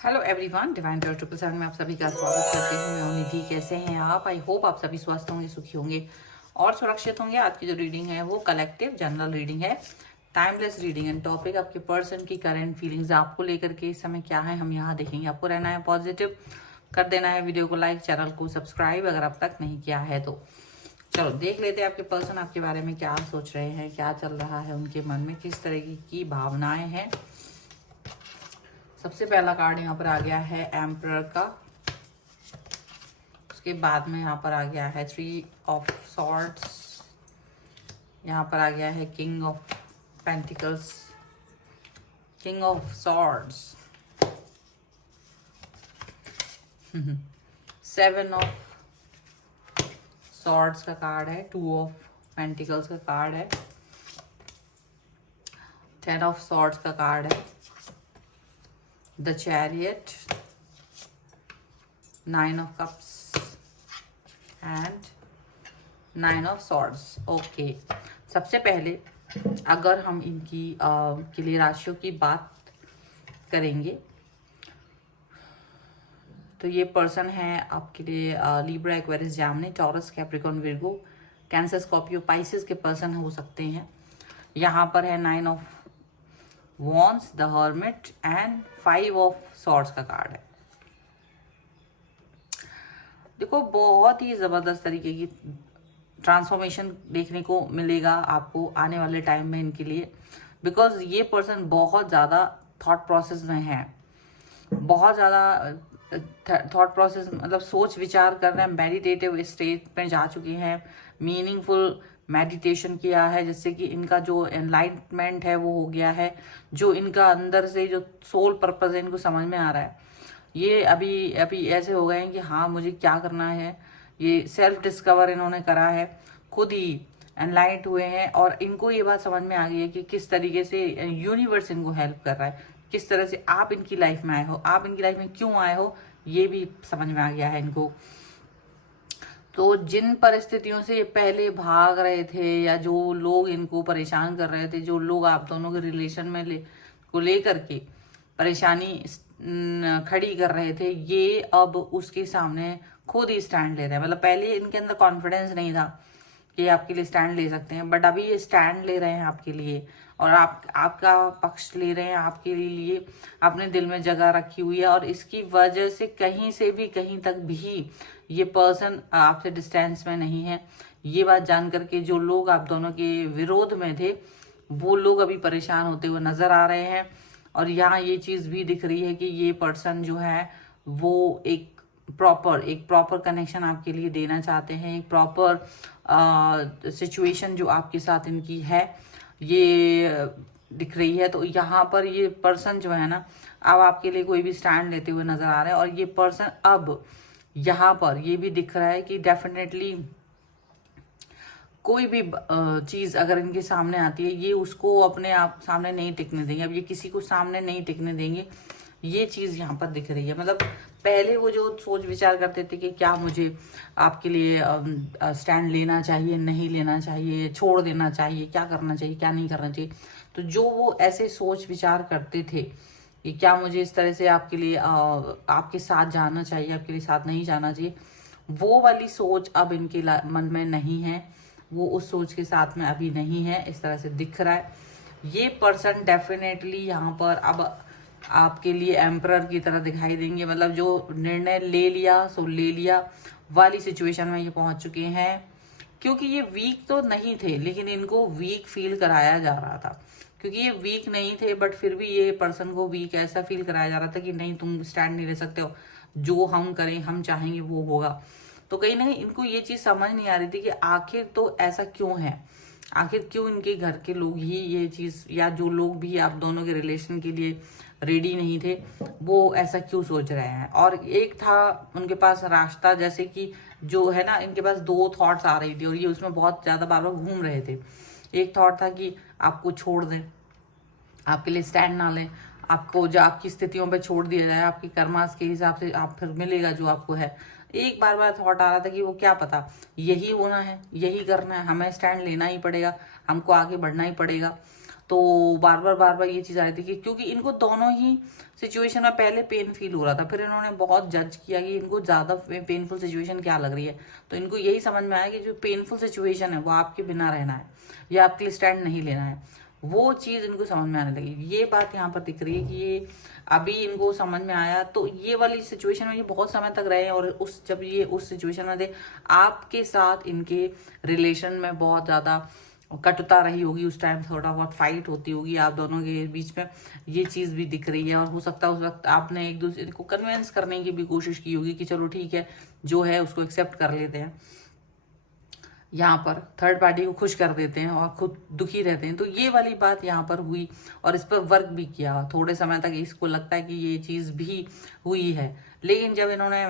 Hello everyone, divine Tor 777 में आप सभी का स्वागत करती हूँ। मैं हूं निधि। कैसे हैं आप? आई होप आप सभी स्वस्थ होंगे, सुखी होंगे और सुरक्षित होंगे। आज की जो रीडिंग है वो कलेक्टिव जनरल रीडिंग है, टाइमलेस रीडिंग एंड टॉपिक आपके पर्सन की करंट फीलिंग्स आपको लेकर के इस समय क्या है हम यहाँ देखेंगे। आपको रहना है पॉजिटिव, कर देना है वीडियो को लाइक, चैनल को सब्सक्राइब अगर अब तक नहीं किया है तो। चलो देख लेते हैं आपके पर्सन आपके बारे में क्या सोच रहे हैं, क्या चल रहा है उनके मन में, किस तरह की भावनाएं हैं। सबसे पहला कार्ड यहाँ पर आ गया है एम्परर का। उसके बाद में यहाँ पर आ गया है 3 ऑफ सॉर्ड्स। यहाँ पर आ गया है king of pentacles, king of swords, 7 of swords का कार्ड है, 2 ऑफ पेंटिकल्स का कार्ड है, 10 ऑफ सॉर्ड्स का कार्ड है, the chariot, 9 of cups and 9 of swords. Okay, सबसे पहले अगर हम इनकी के लिए राशियों की बात करेंगे तो ये पर्सन है आपके लिए Libra, Aquarius, Gemini, taurus, Capricorn, Virgo, cancer, Scorpio, Pisces के पर्सन हो सकते हैं। यहाँ पर है 9 of wands, the hermit and 5 of swords का कार्ड है। देखो, बहुत ही ज़बरदस्त तरीके की ट्रांसफॉर्मेशन देखने को मिलेगा आपको आने वाले टाइम में इनके लिए, बिकॉज ये पर्सन बहुत ज़्यादा थॉट प्रोसेस में है, बहुत ज़्यादा थॉट प्रोसेस मतलब सोच विचार कर रहे हैं, मेडिटेटिव स्टेज में जा चुके हैं, मीनिंगफुल मेडिटेशन किया है, जिससे कि इनका जो एनलाइटमेंट है वो हो गया है, जो इनका अंदर से जो सोल पर्पस है इनको समझ में आ रहा है। ये अभी अभी ऐसे हो गए हैं कि हाँ मुझे क्या करना है। ये सेल्फ डिस्कवर इन्होंने करा है, खुद ही एनलाइट हुए हैं और इनको ये बात समझ में आ गई है कि किस तरीके से यूनिवर्स इनको हेल्प कर रहा है, किस तरह से आप इनकी लाइफ में आए हो, आप इनकी लाइफ में क्यों आए हो, ये भी समझ में आ गया है इनको। तो जिन परिस्थितियों से ये पहले भाग रहे थे या जो लोग इनको परेशान कर रहे थे, जो लोग आप दोनों के रिलेशन में को लेकर के परेशानी खड़ी कर रहे थे, ये अब उसके सामने खुद ही स्टैंड ले रहे हैं। मतलब पहले इनके अंदर कॉन्फिडेंस नहीं था कि आपके लिए स्टैंड ले सकते हैं, बट अभी ये स्टैंड ले रहे हैं आपके लिए और आपका पक्ष ले रहे हैं, आपके लिए अपने दिल में जगह रखी हुई है। और इसकी वजह से कहीं से भी कहीं तक भी ये पर्सन आपसे डिस्टेंस में नहीं है। ये बात जान करके जो लोग आप दोनों के विरोध में थे वो लोग अभी परेशान होते हुए नजर आ रहे हैं। और यहाँ ये चीज भी दिख रही है कि ये पर्सन जो है वो एक प्रॉपर कनेक्शन आपके लिए देना चाहते हैं, एक प्रॉपर सिचुएशन जो आपके साथ इनकी है ये दिख रही है। तो यहाँ पर ये पर्सन जो है ना अब आपके लिए कोई भी स्टैंड लेते हुए नजर आ रहे हैं। और ये पर्सन अब यहाँ पर ये भी दिख रहा है कि डेफिनेटली कोई भी चीज अगर इनके सामने आती है ये उसको अपने आप सामने नहीं टिकने देंगे। अब ये किसी को सामने नहीं टिकने देंगे, ये चीज यहाँ पर दिख रही है। मतलब पहले वो जो सोच विचार करते थे कि क्या मुझे आपके लिए स्टैंड लेना चाहिए, नहीं लेना चाहिए, छोड़ देना चाहिए, क्या करना चाहिए, क्या नहीं करना चाहिए, तो जो वो ऐसे सोच विचार करते थे कि क्या मुझे इस तरह से आपके लिए आपके साथ जाना चाहिए, आपके लिए साथ नहीं जाना चाहिए, वो वाली सोच अब इनके मन में नहीं है। वो उस सोच के साथ में अभी नहीं है, इस तरह से दिख रहा है। ये पर्सन डेफिनेटली यहाँ पर अब आपके लिए एम्परर की तरह दिखाई देंगे। मतलब जो निर्णय ले लिया सो ले लिया वाली सिचुएशन में ये पहुंच चुके हैं। क्योंकि ये वीक तो नहीं थे लेकिन इनको वीक फील कराया जा रहा था, क्योंकि ये वीक नहीं थे बट फिर भी ये पर्सन को वीक ऐसा फील कराया जा रहा था कि नहीं तुम स्टैंड नहीं ले सकते हो, जो हम करें हम चाहेंगे वो होगा। तो कहीं ना कहीं इनको ये चीज समझ नहीं आ रही थी कि आखिर तो ऐसा क्यों है, आखिर क्यों इनके घर के लोग ही ये चीज या जो लोग भी आप दोनों के रिलेशन के लिए रेडी नहीं थे वो ऐसा क्यों सोच रहे हैं। और एक था उनके पास रास्ता, जैसे कि जो है ना इनके पास 2 थॉट्स आ रही थी और ये उसमें बहुत ज्यादा बार बार घूम रहे थे। एक थॉट था कि आपको छोड़ दें, आपके लिए स्टैंड ना लें, आपको जो आपकी स्थितियों पे छोड़ दिया जाए, आपकी कर्मास के हिसाब से आप फिर मिलेगा जो आपको है। एक बार बार थॉट आ रहा था कि वो क्या पता यही होना है, यही करना है, हमें स्टैंड लेना ही पड़ेगा, हमको आगे बढ़ना ही पड़ेगा। तो बार बार ये चीज़ आ रही थी कि क्योंकि इनको दोनों ही सिचुएशन में पहले पेन फील हो रहा था, फिर इन्होंने बहुत जज किया कि इनको ज़्यादा पेनफुल सिचुएशन क्या लग रही है, तो इनको यही समझ में आया कि जो पेनफुल सिचुएशन है वो आपके बिना रहना है या आपके लिए स्टैंड नहीं लेना है, वो चीज़ इनको समझ में आने लगी। ये बात यहाँ पर दिख रही है कि ये अभी इनको समझ में आया, तो ये वाली सिचुएशन में ये बहुत समय तक रहे, और जब ये उस सिचुएशन में थे, आपके साथ इनके रिलेशन में बहुत ज़्यादा कटुता रही होगी, उस टाइम थोड़ा बहुत फाइट होती होगी आप दोनों के बीच में, ये चीज़ भी दिख रही है। और हो सकता है उस वक्त आपने एक दूसरे को कन्विंस करने की भी कोशिश की होगी कि चलो ठीक है, जो है उसको एक्सेप्ट कर लेते हैं, यहाँ पर थर्ड पार्टी को खुश कर देते हैं और खुद दुखी रहते हैं। तो ये वाली बात यहाँ पर हुई और इस पर वर्क भी किया थोड़े समय तक, इसको लगता है कि ये चीज़ भी हुई है। लेकिन जब इन्होंने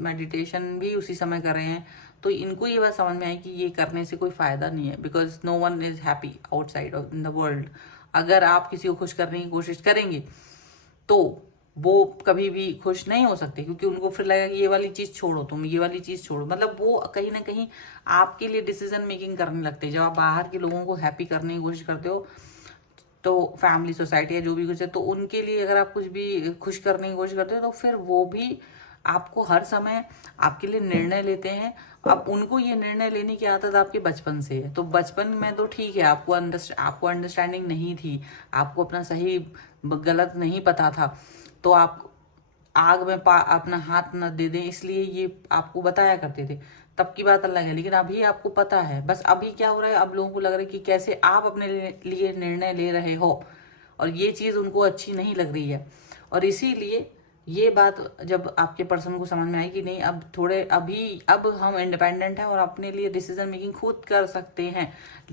मेडिटेशन भी उसी समय कर रहे हैं, तो इनको ये बात समझ में आई कि ये करने से कोई फ़ायदा नहीं है, because no one is happy outside of in the world. अगर आप किसी को खुश करने की कोशिश करेंगे तो वो कभी भी खुश नहीं हो सकते, क्योंकि उनको फिर लगेगा कि ये वाली चीज़ छोड़ो, तुम ये वाली चीज़ छोड़ो, मतलब वो कहीं ना कहीं आपके लिए डिसीजन मेकिंग करने लगते हैं। जब आप बाहर के लोगों को हैप्पी करने की कोशिश करते हो, तो फैमिली, सोसाइटी या जो भी कुछ है, तो उनके लिए अगर आप कुछ भी खुश करने की कोशिश करते हो, तो फिर वो भी आपको हर समय आपके लिए निर्णय लेते हैं। अब उनको ये निर्णय लेने की आदत आपके बचपन से है, तो बचपन में तो ठीक है, आपको अंडरस्टैंडिंग नहीं थी, आपको अपना सही गलत नहीं पता था, तो आप आग में अपना हाथ न दे दें, इसलिए ये आपको बताया करते थे, तब की बात अलग है। लेकिन अभी आपको पता है, बस अभी क्या हो रहा है, अब लोगों को लग रहा है कि कैसे आप अपने लिए निर्णय ले रहे हो, और ये चीज़ उनको अच्छी नहीं लग रही है। और इसीलिए ये बात जब आपके पर्सन को समझ में आई कि नहीं, अब हम इंडिपेंडेंट हैं और अपने लिए डिसीजन मेकिंग खुद कर सकते हैं,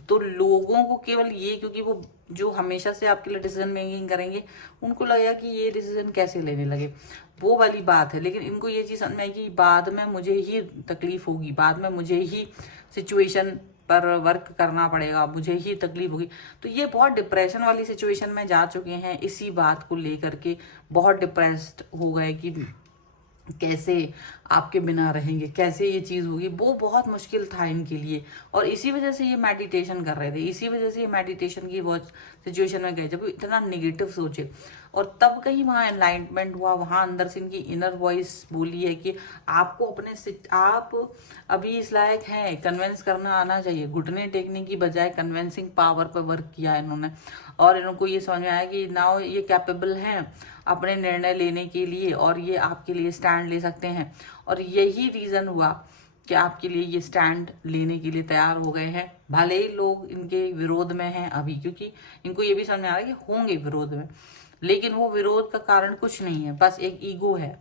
तो लोगों को केवल ये, क्योंकि वो जो हमेशा से आपके लिए डिसीजन मेकिंग करेंगे, उनको लगेगा कि ये डिसीजन कैसे लेने लगे, वो वाली बात है। लेकिन इनको ये चीज़ समझ में आई कि बाद में मुझे ही तकलीफ होगी, बाद में मुझे ही सिचुएशन पर वर्क करना पड़ेगा, मुझे ही तकलीफ होगी। तो ये बहुत डिप्रेशन वाली सिचुएशन में जा चुके हैं, इसी बात को लेकर के बहुत डिप्रेस्ड हो गए कि कैसे आपके बिना रहेंगे, कैसे ये चीज़ होगी, वो बहुत मुश्किल था इनके लिए। और इसी वजह से ये मेडिटेशन कर रहे थे, इसी वजह से ये मेडिटेशन की बहुत सिचुएशन में गए जब इतना निगेटिव सोचे, और तब कहीं वहाँ एनलाइटमेंट हुआ, वहाँ अंदर से इनकी इनर वॉइस बोली है कि आपको आप अभी इस लायक हैं, कन्विंस करना आना चाहिए। घुटने टेकने की बजाय कन्विंसिंग पावर पर वर्क किया इन्होंने, और इनको ये समझ में आया कि नाउ ये कैपेबल हैं अपने निर्णय लेने के लिए, और ये आपके लिए स्टैंड ले सकते हैं। और यही रीज़न हुआ कि आपके लिए ये स्टैंड लेने के लिए तैयार हो गए हैं, भले ही लोग इनके विरोध में हैं अभी, क्योंकि इनको ये भी समझ में आ रहा है कि होंगे विरोध में, लेकिन वो विरोध का कारण कुछ नहीं है, बस एक ईगो है,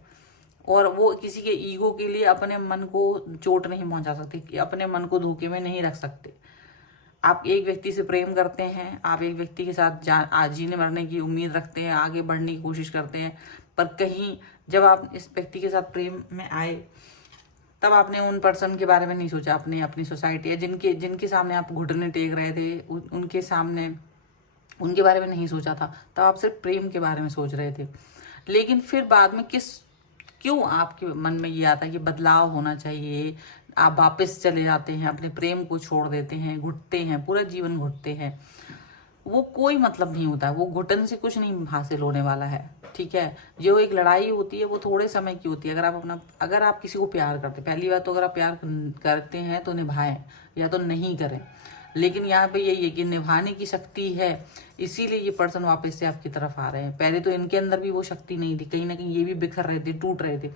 और वो किसी के ईगो के लिए अपने मन को चोट नहीं पहुंचा सकते, अपने मन को धोखे में नहीं रख सकते। आप एक व्यक्ति से प्रेम करते हैं, आप एक व्यक्ति के साथ जीने मरने की उम्मीद रखते हैं, आगे बढ़ने की कोशिश करते हैं, पर कहीं जब आप इस व्यक्ति के साथ प्रेम में आए, तब आपने उन पर्सन के बारे में नहीं सोचा, आपने अपनी सोसाइटी या जिनके सामने आप घुटने टेक रहे थे, उनके सामने उनके बारे में नहीं सोचा था, तब आप सिर्फ प्रेम के बारे में सोच रहे थे। लेकिन फिर बाद में क्यों आपके मन में ये आता है कि बदलाव होना चाहिए, आप वापस चले जाते हैं, अपने प्रेम को छोड़ देते हैं, घुटते हैं, पूरा जीवन घुटते हैं, वो कोई मतलब नहीं होता, वो घुटन से कुछ नहीं हासिल होने वाला है, ठीक है। जो एक लड़ाई होती है वो थोड़े समय की होती है। अगर आप किसी को प्यार करते, पहली बात तो अगर आप प्यार करते हैं तो निभाएं, या तो नहीं करें। लेकिन यहाँ पे यही है कि निभाने की शक्ति है, इसीलिए ये पर्सन वापस से आपकी तरफ आ रहे हैं। पहले तो इनके अंदर भी वो शक्ति नहीं थी, कहीं ना कहीं ये भी बिखर रहे थे, टूट रहे थे,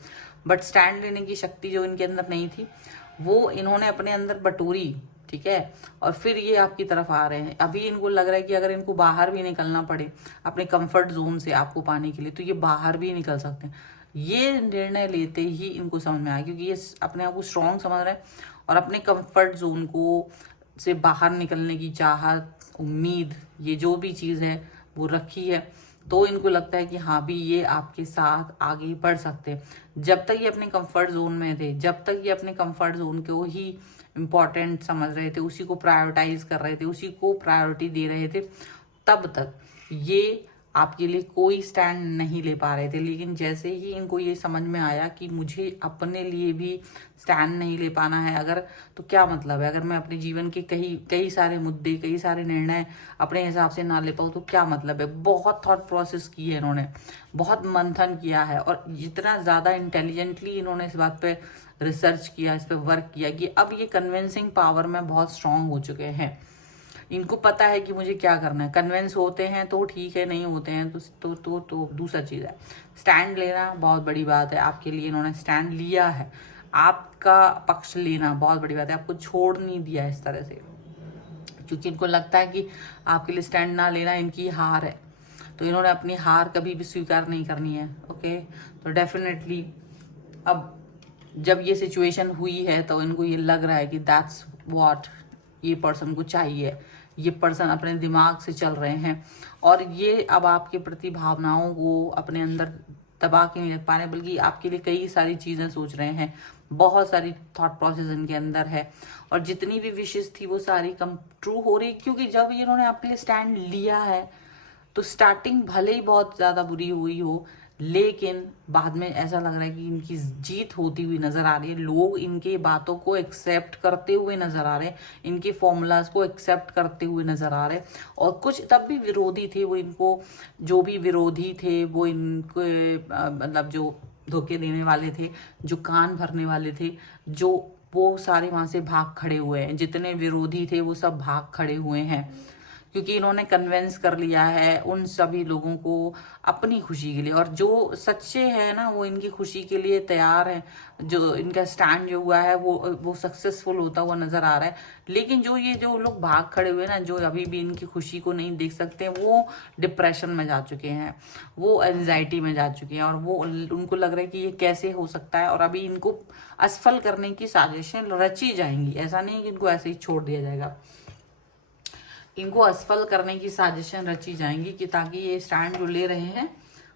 बट स्टैंड लेने की शक्ति जो इनके अंदर नहीं थी, वो इन्होंने अपने अंदर बटोरी, ठीक है, और फिर ये आपकी तरफ आ रहे हैं। अभी इनको लग रहा है कि अगर इनको बाहर भी निकलना पड़े अपने कंफर्ट जोन से आपको पाने के लिए, तो ये बाहर भी निकल सकते हैं। ये निर्णय लेते ही इनको समझ में आया, क्योंकि ये अपने आप को स्ट्रांग समझ रहे हैं और अपने कंफर्ट जोन को से बाहर निकलने की चाहत, उम्मीद, ये जो भी चीज़ है वो रखी है। तो इनको लगता है कि हाँ भी ये आपके साथ आगे बढ़ सकते हैं। जब तक ये अपने कंफर्ट जोन में थे, जब तक ये अपने कंफर्ट जोन को ही इम्पॉर्टेंट समझ रहे थे, उसी को प्रायोरिटाइज कर रहे थे, उसी को प्रायोरिटी दे रहे थे, तब तक ये आपके लिए कोई स्टैंड नहीं ले पा रहे थे, लेकिन जैसे ही इनको ये समझ में आया कि मुझे अपने लिए भी स्टैंड नहीं ले पाना है अगर, तो क्या मतलब है, अगर मैं अपने जीवन के कई सारे मुद्दे, कई सारे निर्णय अपने हिसाब से ना ले पाऊँ तो क्या मतलब है। बहुत थॉट प्रोसेस की है इन्होंने, बहुत मंथन किया है, और जितना ज़्यादा इंटेलिजेंटली इन्होंने इस बात पे रिसर्च किया, इस पे वर्क किया, कि अब ये कन्विंसिंग पावर में बहुत स्ट्रांग हो चुके हैं। इनको पता है कि मुझे क्या करना है। कन्विंस होते हैं तो ठीक है, नहीं होते हैं तो दूसरा चीज़ है। स्टैंड लेना बहुत बड़ी बात है आपके लिए, इन्होंने स्टैंड लिया है, आपका पक्ष लेना बहुत बड़ी बात है, आपको छोड़ नहीं दिया इस तरह से, क्योंकि इनको लगता है कि आपके लिए स्टैंड ना लेना इनकी हार है, तो इन्होंने अपनी हार कभी भी स्वीकार नहीं करनी है। ओके, तो डेफिनेटली अब जब ये सिचुएशन हुई है तो इनको ये लग रहा है कि दैट्स व्हाट ये पर्सन को चाहिए, ये पर्सन अपने दिमाग से चल रहे हैं, और ये अब आपके प्रति भावनाओं को अपने अंदर दबा के नहीं रख पा रहे, बल्कि आपके लिए कई सारी चीज़ें सोच रहे हैं, बहुत सारी थॉट प्रोसेस इनके अंदर है, और जितनी भी विशेष थी वो सारी कम ट्रू हो रही, क्योंकि जब इन्होंने आपके लिए स्टैंड लिया है तो स्टार्टिंग भले ही बहुत ज़्यादा बुरी हुई हो, लेकिन बाद में ऐसा लग रहा है कि इनकी जीत होती हुई नज़र आ रही है। लोग इनके बातों को एक्सेप्ट करते हुए नज़र आ रहे हैं, इनके फॉर्मूलाज को एक्सेप्ट करते हुए नज़र आ रहे हैं, और कुछ तब भी विरोधी थे, वो इनको जो भी विरोधी थे वो इनके मतलब जो धोखे देने वाले थे, जो कान भरने वाले थे, जो वो सारे वहाँ से भाग खड़े हुए हैं। जितने विरोधी थे वो सब भाग खड़े हुए हैं, क्योंकि इन्होंने कन्विंस कर लिया है उन सभी लोगों को अपनी खुशी के लिए, और जो सच्चे हैं ना वो इनकी खुशी के लिए तैयार हैं। जो इनका स्टैंड जो हुआ है वो सक्सेसफुल होता हुआ नजर आ रहा है। लेकिन जो लोग भाग खड़े हुए ना, जो अभी भी इनकी खुशी को नहीं देख सकते, वो डिप्रेशन में जा चुके हैं, वो एंजाइटी में जा चुके हैं, और वो उनको लग रहा है कि ये कैसे हो सकता है, और अभी इनको असफल करने की साजिशें रची जाएंगी। ऐसा नहीं कि इनको ऐसे ही छोड़ दिया जाएगा, इनको असफल करने की साजिशें रची जाएंगी कि ताकि ये स्टैंड जो ले रहे हैं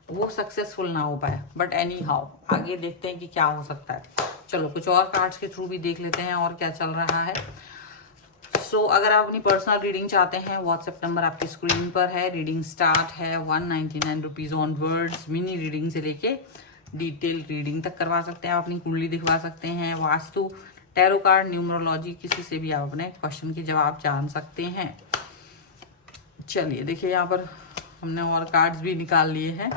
वो सक्सेसफुल ना हो पाए। बट एनी हाउ आगे देखते हैं कि क्या हो सकता है। चलो कुछ और कार्ड्स के थ्रू भी देख लेते हैं और क्या चल रहा है। सो अगर आप अपनी पर्सनल रीडिंग चाहते हैं, व्हाट्सएप नंबर आपकी स्क्रीन पर है। रीडिंग स्टार्ट है 199 rupees on words. Mini reading से लेके डिटेल रीडिंग तक करवा सकते हैं। आप अपनी कुंडली दिखवा सकते हैं, वास्तु, टैरो कार्ड, न्यूमरोलॉजी, किसी से भी आप अपने क्वेश्चन के जवाब जान सकते हैं। चलिए देखिए, यहाँ पर हमने और कार्ड्स भी निकाल लिए हैं,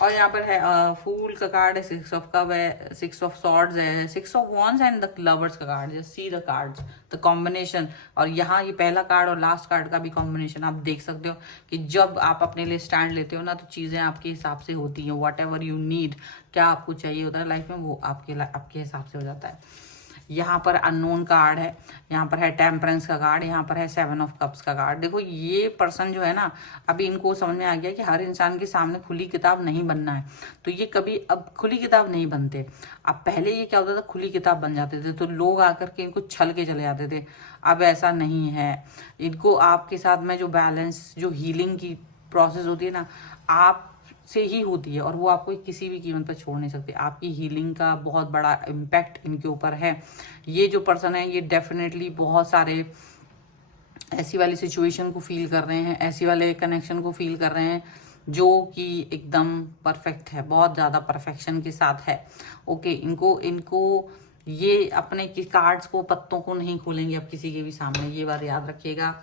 और यहाँ पर है फूल का कार्ड है, 6 ऑफ कप है, 6 ऑफ सॉर्ड्स है, 6 of wands and the lovers का कार्ड है। See the cards, the combination, और यहाँ ये पहला कार्ड और लास्ट कार्ड का भी कॉम्बिनेशन आप देख सकते हो कि जब आप अपने लिए स्टैंड लेते हो ना तो चीज़ें आपके हिसाब से होती हैं। वॉट एवर यू नीड, क्या आपको चाहिए होता है लाइफ में, वो आपके हिसाब से हो जाता है। यहाँ पर अननोन कार्ड है, यहाँ पर है टेम्परेंस का कार्ड, यहाँ पर है 7 ऑफ कप्स का कार्ड। देखो ये पर्सन जो है ना, अभी इनको समझ में आ गया कि हर इंसान के सामने खुली किताब नहीं बनना है, तो ये कभी अब खुली किताब नहीं बनते। अब पहले ये क्या होता था, खुली किताब बन जाते थे तो लोग आकर के इनको छल के चले जाते थे। अब ऐसा नहीं है, इनको आपके साथ में जो बैलेंस, जो हीलिंग की प्रोसेस होती है ना, आप से ही होती है, और वो आपको किसी भी कीमत पर छोड़ नहीं सकते। आपकी हीलिंग का बहुत बड़ा इम्पैक्ट इनके ऊपर है। ये जो पर्सन है ये डेफिनेटली बहुत सारे ऐसी वाली सिचुएशन को फील कर रहे हैं, ऐसी वाले कनेक्शन को फील कर रहे हैं जो कि एकदम परफेक्ट है, बहुत ज़्यादा परफेक्शन के साथ है। ओके, इनको ये अपने कार्ड्स को, पत्तों को नहीं खोलेंगे अब किसी के भी सामने, ये बात याद रखिएगा।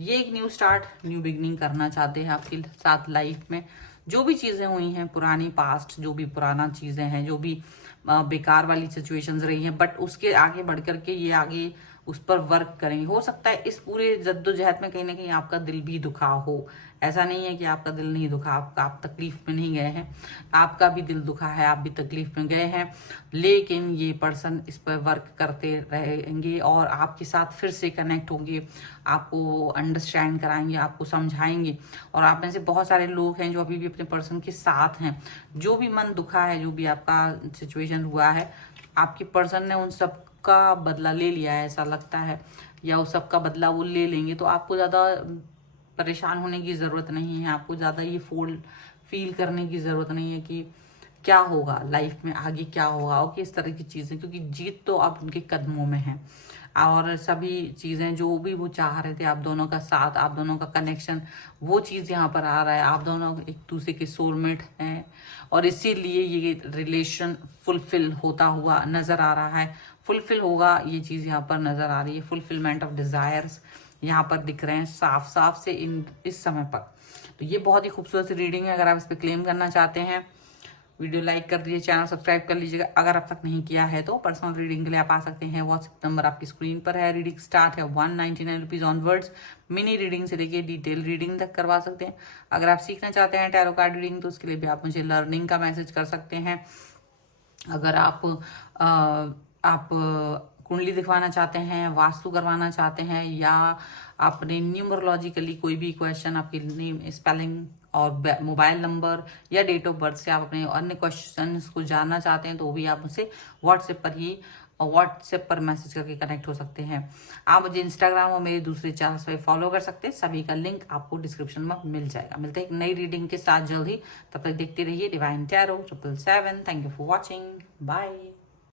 ये एक न्यू स्टार्ट, न्यू बिगनिंग करना चाहते हैं आपके साथ लाइफ में। जो भी चीज़ें हुई हैं पुरानी, पास्ट जो भी पुराना चीज़ें हैं, जो भी बेकार वाली सिचुएशंस रही हैं, बट उसके आगे बढ़ करके ये आगे उस पर वर्क करेंगे। हो सकता है इस पूरे जद्दोजहद में कहीं ना कहीं आपका दिल भी दुखा हो, ऐसा नहीं है कि आपका दिल नहीं दुखा, आप तकलीफ में नहीं गए हैं, आपका भी दिल दुखा है, आप भी तकलीफ में गए हैं, लेकिन ये पर्सन इस पर वर्क करते रहेंगे और आपके साथ फिर से कनेक्ट होंगे, आपको अंडरस्टैंड कराएंगे, आपको समझाएंगे। और आप में से बहुत सारे लोग हैं जो अभी भी अपने पर्सन के साथ हैं। जो भी मन दुखा है, जो भी आपका सिचुएशन हुआ है, आपके पर्सन ने उन सब का बदला ले लिया है ऐसा लगता है, या उस सब का बदला वो ले लेंगे। तो आपको ज़्यादा परेशान होने की ज़रूरत नहीं है, आपको ज़्यादा ये फील करने की ज़रूरत नहीं है कि क्या होगा लाइफ में, आगे क्या होगा और किस तरह की चीज़ें, क्योंकि जीत तो अब उनके कदमों में है और सभी चीज़ें जो भी वो चाह रहे थे, आप दोनों का साथ, आप दोनों का कनेक्शन, वो चीज़ यहाँ पर आ रहा है। आप दोनों एक दूसरे के सोलमेट हैं और इसीलिए ये रिलेशन फुलफिल होता हुआ नज़र आ रहा है। फुलफिल होगा, ये चीज़ यहाँ पर नज़र आ रही है। फुलफिलमेंट ऑफ डिज़ायर्स यहाँ पर दिख रहे हैं साफ साफ से इस समय पर। तो ये बहुत ही खूबसूरत रीडिंग है। अगर आप इस पर क्लेम करना चाहते हैं, वीडियो लाइक कर दीजिए, चैनल सब्सक्राइब कर लीजिएगा अगर अब तक नहीं किया है तो। पर्सनल रीडिंग के लिए आप आ सकते हैं, व्हाट्सएप नंबर आपकी स्क्रीन पर है। रीडिंग स्टार्ट है 199 रुपीज़ ऑनवर्ड्स। मिनी रीडिंग से लेके डिटेल रीडिंग तक करवा सकते हैं। अगर आप सीखना चाहते हैं टैरो कार्ड रीडिंग तो उसके लिए भी आप मुझे लर्निंग का मैसेज कर सकते हैं। अगर आप कुंडली दिखवाना चाहते हैं, वास्तु करवाना चाहते हैं, या आपने न्यूमरोलॉजिकली कोई भी क्वेश्चन, आपकी नेम स्पेलिंग और मोबाइल नंबर या डेट ऑफ बर्थ से आप अपने अन्य क्वेश्चंस को जानना चाहते हैं तो भी आप मुझसे व्हाट्सएप पर मैसेज करके कनेक्ट हो सकते हैं। आप मुझे इंस्टाग्राम और मेरे दूसरे चैनल्स पर फॉलो कर सकते हैं, सभी का लिंक आपको डिस्क्रिप्शन में मिल जाएगा। मिलते हैं एक नई रीडिंग के साथ जल्द ही, तब तक देखते रहिए divine tarot 777। Thank you for watching, bye.